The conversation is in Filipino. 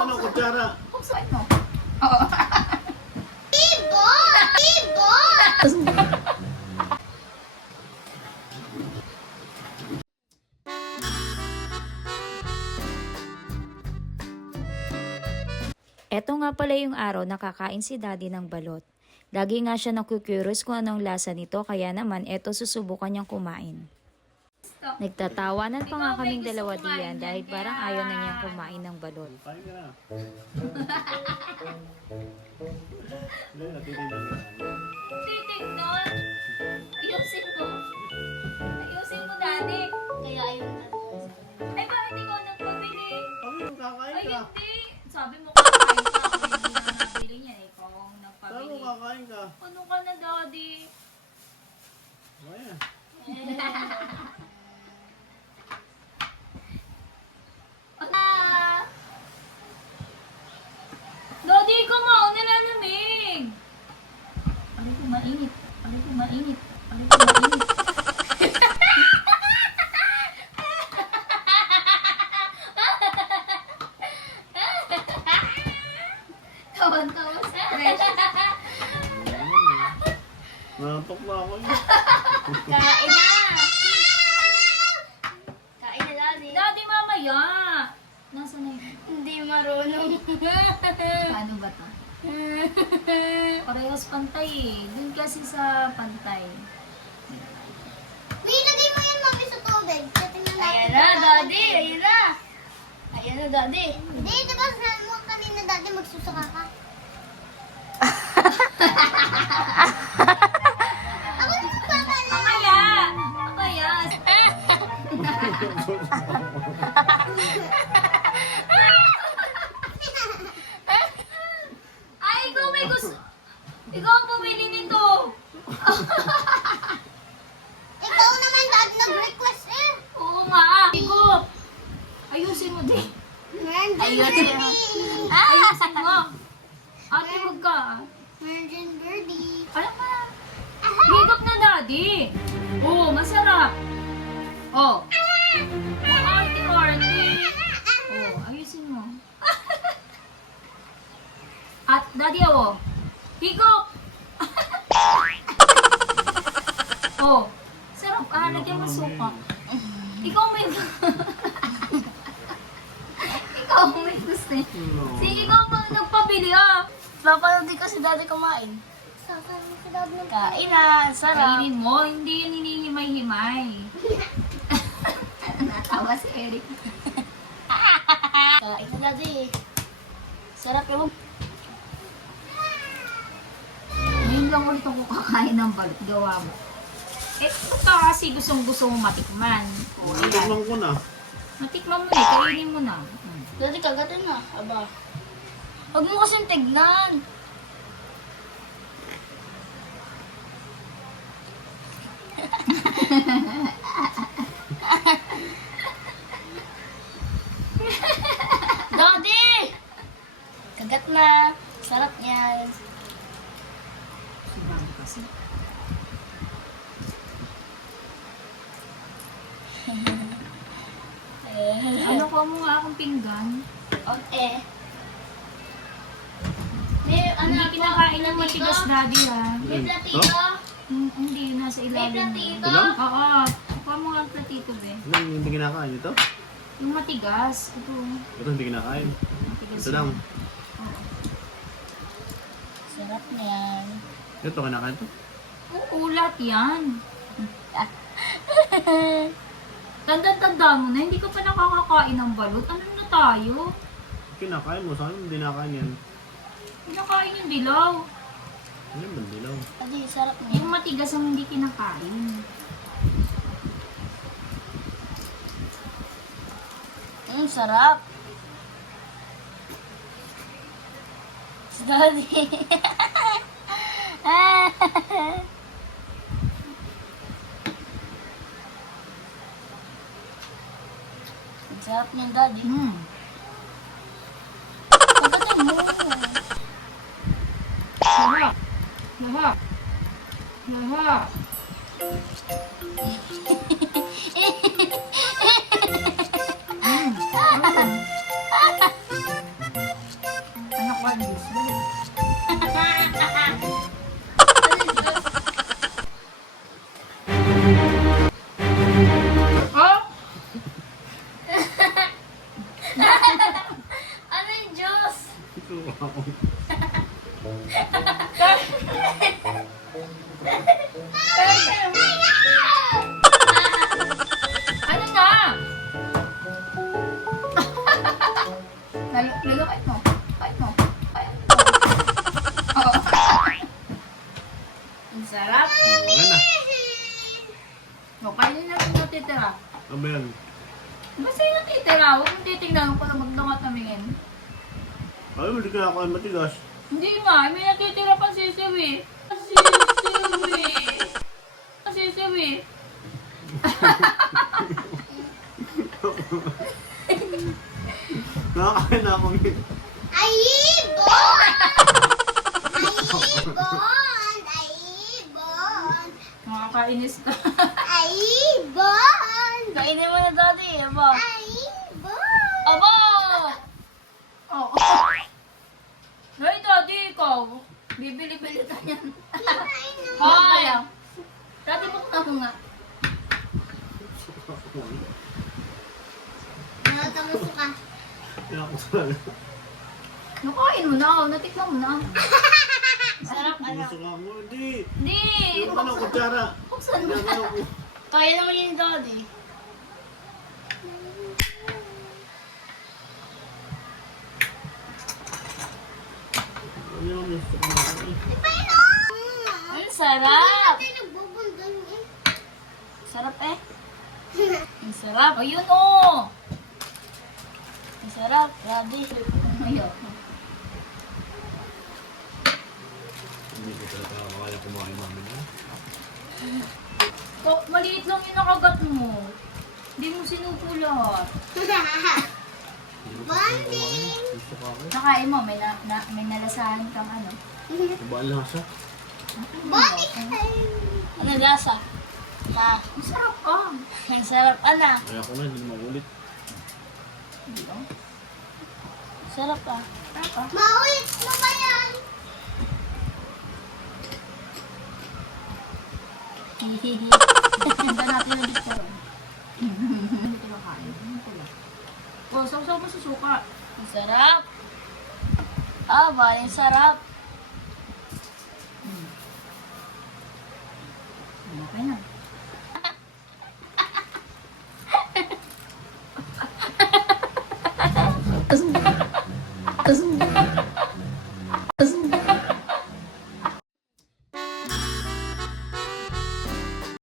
Ano, kutsara? Buksan mo. Oo. Ibo! Ibo! Eto nga pala yung araw na kakain si Daddy ng balot. Lagi nga siya naku-curious kung anong lasa nito, kaya naman eto susubukan niyang kumain. Nagtatawanan pa nga kaming dalawa diyan dahil parang ayaw na niyang kumain ng balot. Kain ka na. Hindi, natitignan ka. Titignan. Ayusin mo. Ayusin mo, Daddy. Kaya ayun na. Ay, bakit ikaw nagpabili? Kami yung kakain Ay, ka. hindi. Sabi mo kakain ka. Kung hindi na nabili niya, ikaw ang Saan mo nagpabili. kakain ka? Ano ka na, Daddy? Maya. Ah! Daddy, kumaon na lalamig. Aray ko mainit. Aray ko mainit. Aray ko mainit. Tawan-tawa sa fresh. Natok na ako yun. Kain na! Kain na, Daddy. Daddy, mamaya! Nasaan na yun? Hindi marunong. Paano ba to? Parehas pantay eh. Doon kasi sa pantay. Uy, lagay mo yan, mami, sa tubig. Tingnan natin. Ayan na, Daddy! Ayan na! Ayan na, Daddy! Hindi, di ba sinabi mo kanina dati magsusuka ka? Ako nagsusuka na. Mamaya! Mamaya! Ay, ikaw may gusto! Ikaw ang bumili nito! Ikaw naman dati nag-request eh. Oo nga! Higop! Ayusin mo din! Ayusin mo! Ayusin mo! Ate, wag ka! Virgin birdie. Alam mo na! Higop na, Daddy! Oo, masarap! Oh! Arte-arte! Oh, ayusin mo. At, Daddy, oh! Higop! Oh! Sarap! Lagyan mo suka. Ikaw may... Ikaw may gusto eh. Sige, ikaw pang nagpabili ah! Papanood din kasi dati kumain. Sasabi sa dad ng Kain na, sarap. Kainin mo, hindi yan hinihimay-himay. Natawa si Eric. Kain na dati. Sarap yung... Ngayon lang ulit ako kakain ng balot. Gawa mo. Eh, ito kasi gustong-gusto mo matikman. O, ayan. Natikman ko na. Matikman mo na, kainin mo na. Dati kagatin na, aba. Huwag mo kasing tignan. Daddy! Kagat na. Sarap niyan. Si Bobby kasi. Ano ko mo nga akong pinggan? Okay. May ano Hindi ako, kinakain ng platito? matigas, Daddy ah. May platito? Hindi, nasa May ilalim. platito? Ito lang? Oo. Kuha mo nga ang platito, be. Ano yung hindi kinakain ito? Yung matigas. Ito. Ito hindi kinakain. Matigas Ito lang. Oo. Sarap niyan. Ito kinakain ito. Oo, lahat yan. Tanda-tanda mo na, hindi ka pa nakakakain ng balot. Ano na tayo? Kinakain mo. Saan hindi nakain yan? Kinakain yung dilaw. Ano yung bandilaw? Adi, sarap Yung niyan. matigas ang hindi kinakain. Sarap. Si Daddy. Ang sarap niyan, Daddy. Pagkatan mo. Lahak. Lahak. Lahak. nakakainis. Dali. Oh? Ano yung Diyos? Ito ako. Ano na? Lalo, kahit mo. Kahit mo. Kahit mo. Oh. Ang sarap. Okay na. No, kainin natin natitira. Ano ba yan? Basta yung natitira. Huwag mong titignan para magdangat-tamingin. Ay, hindi kinakain matigas. Hindi nga, may natitira pang sisiwi. Sisiwi. Sisiwi. Nakakain na ako. Aibon! Aibon! Aibon! Nakakainis ka. Aibon! Kainin mo na dati, aba. Aibon! Aba! Oh. Ay, daddy, ikaw. Bibili-bili ka yan. Ay! Daddy, bukta mo nga. Nakatamuso ka. Kaya ako talaga. Nakain mo na, natikman mo na. Sarap, ano? Gusto ka mo. Hindi. Hindi! Yung ano, kutsara. Buksan mo. Yung ano, Kaya naman yun ni daddy. ano yung gusto ko na. Ang sarap! Hindi nagbubundan eh. Sarap eh. Ang sarap. Ayun oh! Ang sarap, daddy. Ayun. Hindi ko talaga kaya kumain namin. Maliit lang yung nakagat mo. Hindi mo sinupo lahat. Bonding! Gusto ka ako. Nakain mo, may nalasahan kang ano. Ba ang lasa? Bonding! Ano lasa? Ma. Ang sarap ah. Ang sarap, ana. Kaya ko na, hindi magulit. Sarap ah. Sarap ah. Maulit mo ba yan? Hihihi. Ganda natin yung dito ron. Hindi ko nakain. Oh, saw-saw mo sa suka. Ang sarap. Ah, ba, ang sarap. Okay na.